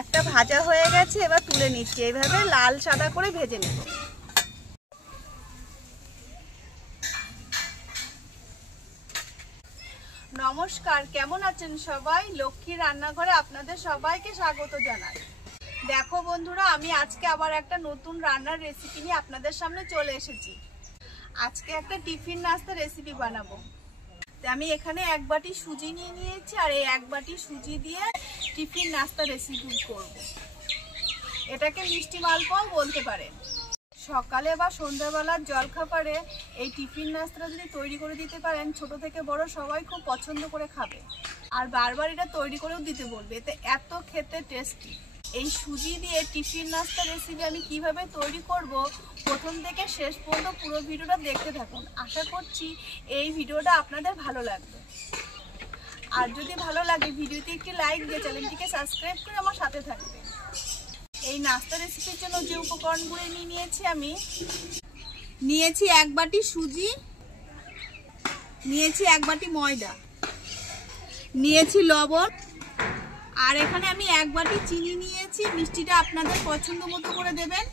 একটা ভাজা হয়ে গেছে, এবার তুলে নিচ্ছি। এইভাবে লাল সাদা করে ভেজে নেব। নমস্কার, কেমন আছেন সবাই? লক্ষ্মী রান্নাঘরে আপনাদের সবাইকে স্বাগত জানাই। দেখো বন্ধুরা, আমি আজকে আবার একটা নতুন রান্নার রেসিপি নিয়ে আপনাদের সামনে চলে এসেছি। আজকে একটা টিফিন নাস্তা রেসিপি বানাবো। আমি এখানে এক বাটি সুজি নিয়ে নিয়েছি, আর এই এক বাটি সুজি দিয়ে টিফিন নাস্তা রেসিপি করব। এটাকে মিষ্টি মালপোয়াও বলতে পারেন। সকালে বা সন্ধ্যাবেলার জলখাবারে এই টিফিন নাস্তাটা যদি তৈরি করে দিতে পারেন, ছোট থেকে বড় সবাই খুব পছন্দ করে খাবে, আর বারবার এটা তৈরি করেও দিতে বলবে। এতে এত খেতে টেস্টি। এই সুজি দিয়ে টিফিন নাস্তা রেসিপি আমি কিভাবে তৈরি করব, প্রথম থেকে শেষ পর্যন্ত পুরো ভিডিওটা দেখতে থাকুন। আশা করছি এই ভিডিওটা আপনাদের ভালো লাগবে। আর যদি ভালো লাগে ভিডিওতে একটি লাইক দিয়ে চ্যানেলটিকে সাবস্ক্রাইব করে আমার সাথে থাকবে। এই নাস্তা রেসিপির জন্য যে উপকরণগুলো নিয়েছি, আমি নিয়েছি এক বাটি সুজি, নিয়েছি এক বাটি ময়দা, নিয়েছি লবণ, আর এখানে আমি এক বাটি চিনি নিয়েছি। মিষ্টিটা আপনাদের পছন্দ মতো করে দেবেন।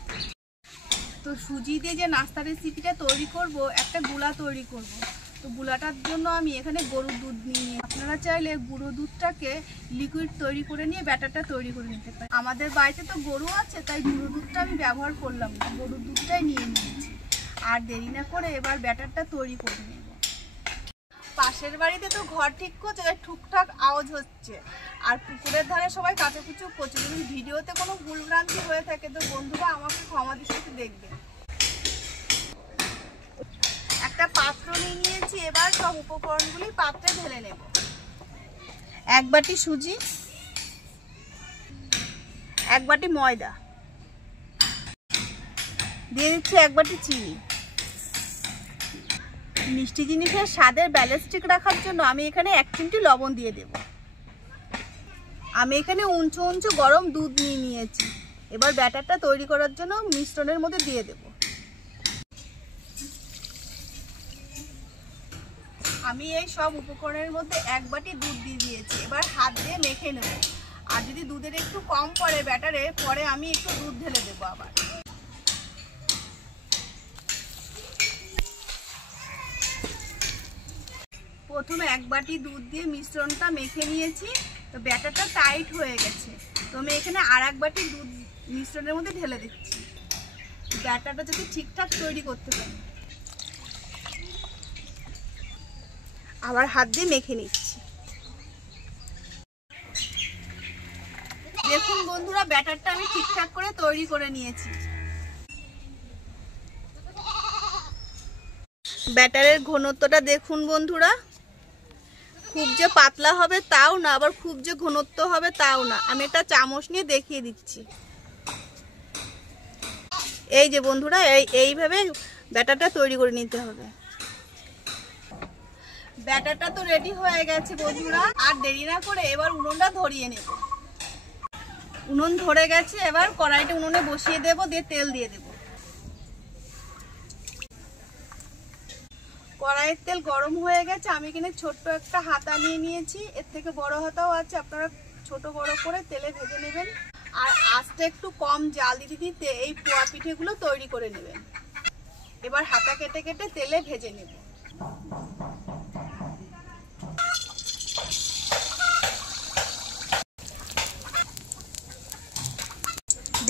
তো সুজি দিয়ে যে নাস্তা রেসিপিটা তৈরি করব, একটা গুলা তৈরি করব। তো গুলাটার জন্য আমি এখানে গরুর দুধ নিয়ে, আপনারা চাইলে গুঁড়ো দুধটাকে লিকুইড তৈরি করে নিয়ে ব্যাটারটা তৈরি করে নিতে পারেন। আমাদের বাড়িতে তো গরু আছে, তাই গুঁড়ো দুধটা আমি ব্যবহার করলাম না, গরুর দুধটাই নিয়ে নিয়েছি। আর দেরি না করে এবার ব্যাটারটা তৈরি করে নেব। পাশের বাড়িতে তো ঘর ঠিক করছে, তাই ঠুকঠাক আওয়াজ হচ্ছে। আর পুকুরের ধারে সবাই কাচাকুচু করছে। যদি ভিডিওতে কোনো ভুলভ্রান্তি হয়ে থাকে তো বন্ধুরা আমাকে ক্ষমা দৃষ্টিতে দেখবে। একটা পাত্র নিয়ে নিয়েছি, এবার সব উপকরণগুলি পাত্রে ঢেলে নেব। এক বাটি সুজি, এক বাটি ময়দা, দিয়ে দিচ্ছি এক বাটি চিনি। মিষ্টি জিনিসের স্বাদের ব্যালেন্স ঠিক রাখার জন্য আমি এখানে 1 চিমটি লবণ দিয়ে দেব। আমি এখানে উঞ্চু গরম দুধ নিয়ে নিয়েছি। এবার ব্যাটারটা তৈরি করার জন্য মিশ্রণের মধ্যে দিয়ে দেব। আমি এই সব উপকরণের মধ্যে এক বাটি দুধ দিয়ে দিয়েছি। এবার হাত দিয়ে মেখে নেব। আর যদি দুধের একটু কম পড়ে ব্যাটারে, পরে আমি একটু দুধ ঢেলে দেবো আবার। প্রথমে এক বাটি দুধ দিয়ে মিশ্রণটা মেখে নিয়েছি। তো ব্যাটারটা টাইট হয়ে গেছে, তো আমি এখানে আর এক বাটি দুধ মিশ্রণের মধ্যে ঢেলে দিচ্ছি। ব্যাটারটা যদি ঠিকঠাক তৈরি করতে পারি, আবার হাত দিয়ে মেখে নিচ্ছি। দেখুন বন্ধুরা, ব্যাটারটা আমি ঠিকঠাক করে তৈরি করে নিয়েছি। ব্যাটারের ঘনত্বটা দেখুন বন্ধুরা, খুব যে পাতলা হবে তাও না, আবার খুব যে ঘনত্ব হবে তাও না। আমি একটা চামচ নিয়ে দেখিয়ে দিচ্ছি। এই যে বন্ধুরা, এইভাবে ব্যাটারটা তৈরি করে নিতে হবে। ব্যাটারটা তো রেডি হয়ে গেছে বন্ধুরা। আর দেরি না করে এবার উনুনটা ধরিয়ে নেব। উনুন ধরে গেছে, এবার কড়াইটা উনুনে বসিয়ে দেব, দিয়ে তেল দিয়ে দেব। কড়াইয়ের তেল গরম হয়ে গেছে। আমি এখানে ছোট্ট একটা হাতা নিয়ে নিয়েছি, এর থেকে বড় হাতাও আছে, আপনারা ছোট বড় করে তেলে ভেজে নেবেন। আর আঁচটা একটু কম জাল দিতে দিতে এই পোয়া পিঠেগুলো তৈরি করে নেবেন। এবার হাতা কেটে কেটে তেলে ভেজে নেব।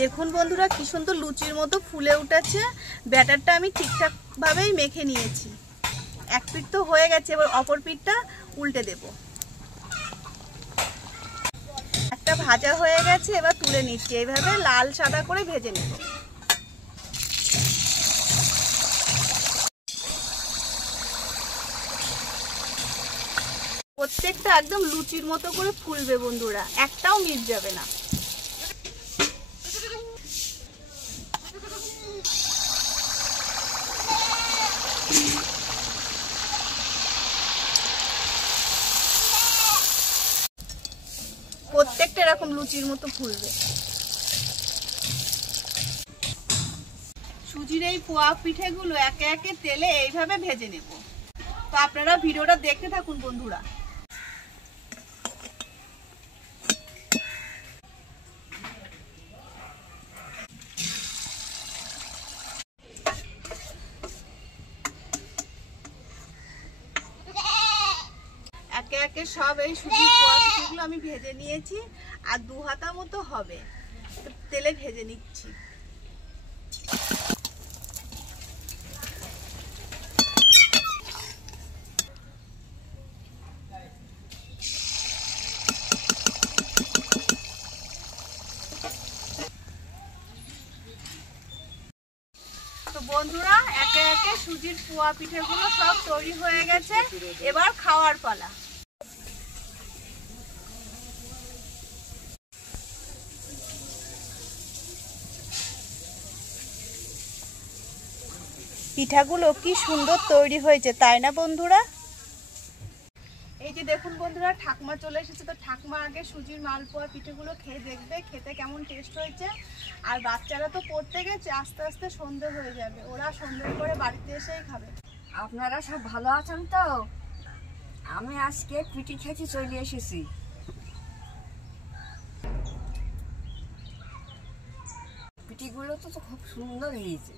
দেখুন বন্ধুরা, কি সুন্দর লুচির মতো ফুলে উঠেছে। ব্যাটারটা আমি ঠিকঠাক ভাবেই মেখে নিয়েছি। এক পিঠ তো হয়ে গেছে, এবার অপর পিঠটা উল্টে দেব। একটা ভাজা হয়ে গেছে, এবার তুলে নিচ্ছি। এইভাবে লাল সাদা করে ভেজে নেব। প্রত্যেকটা একদম লুচির মতো করে ফুলবে বন্ধুরা, একটাও মিট যাবে না। প্রত্যেকটা এরকম লুচির মতো ফুলবে। সুজির এই পোয়া পিঠেগুলো একে একে তেলে এইভাবে ভেজে নেব। তো আপনারা ভিডিওটা দেখতে থাকুন বন্ধুরা। একে সব এই সুজির পোয়া পিঠেগুলো আমি ভেজে নিয়েছি, আর 2 হাতা মতো হবে, তেলে ভেজে নিচ্ছি। তো বন্ধুরা, একে একে সুজির পোয়া পিঠেগুলো সব তৈরি হয়ে গেছে, এবার খাওয়ার পালা। পিঠাগুলো কি সুন্দর তৈরি হয়েছে, তাই না বন্ধুরা? এই যে দেখুন বন্ধুরা, ঠাকুমা চলে এসেছে। তো ঠাকুমা আগে সুজির মালপোয়া পিঠেগুলো খেয়ে দেখবে খেতে কেমন টেস্ট হয়েছে। আর বাচ্চারা তো পড়তে গেছে, আস্তে আস্তে সন্ধে হয়ে যাবে, ওরা সন্ধ্যের পরে বাড়িতে এসেই খাবে। আপনারা সব ভালো আছেন তো? আমি আজকে পিঠে খেতে চলে এসেছি। পিঠেগুলো তো খুব সুন্দর হয়েছে।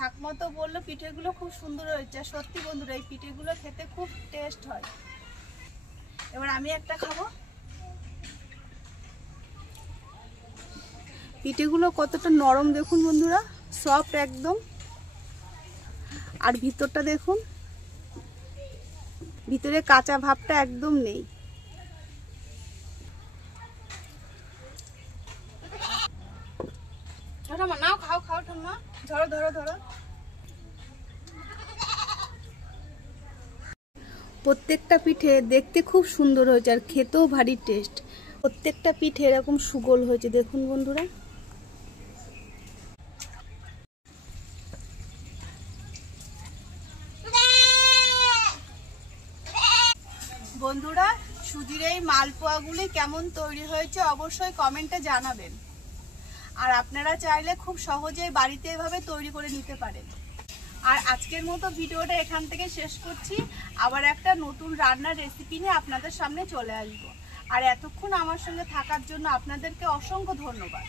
ঠাকুমা তো বললো পিঠেগুলো খুব সুন্দর হয়েছে। সত্যি বন্ধুরা, এই পিঠেগুলো খেতে খুব টেস্ট হয়। এবার আমি একটা খাবো। পিঠেগুলো কতটা নরম দেখুন বন্ধুরা, সফট একদম। আর ভিতরটা দেখুন, ভিতরে কাঁচা ভাবটা একদম নেই। ঠাম্মা নাও, খাও খাও ঠাম্মা, ধরো ধরো ধরো। প্রত্যেকটা পিঠে দেখতে খুব সুন্দর হয়েছে, আর খেতেও ভারী টেস্ট। প্রত্যেকটা পিঠে এরকম সুগোল হয়েছে দেখুন বন্ধুরা। বন্ধুরা, সুজির এই মালপোয়াগুলি কেমন তৈরি হয়েছে অবশ্যই কমেন্টে জানাবেন। আর আপনারা চাইলে খুব সহজেই বাড়িতে এভাবে তৈরি করে নিতে পারেন। আর আজকের মতো ভিডিওটা এখান থেকে শেষ করছি। আবার একটা নতুন রান্নার রেসিপি নিয়ে আপনাদের সামনে চলে আসবো। আর এতক্ষণ আমার সঙ্গে থাকার জন্য আপনাদেরকে অসংখ্য ধন্যবাদ।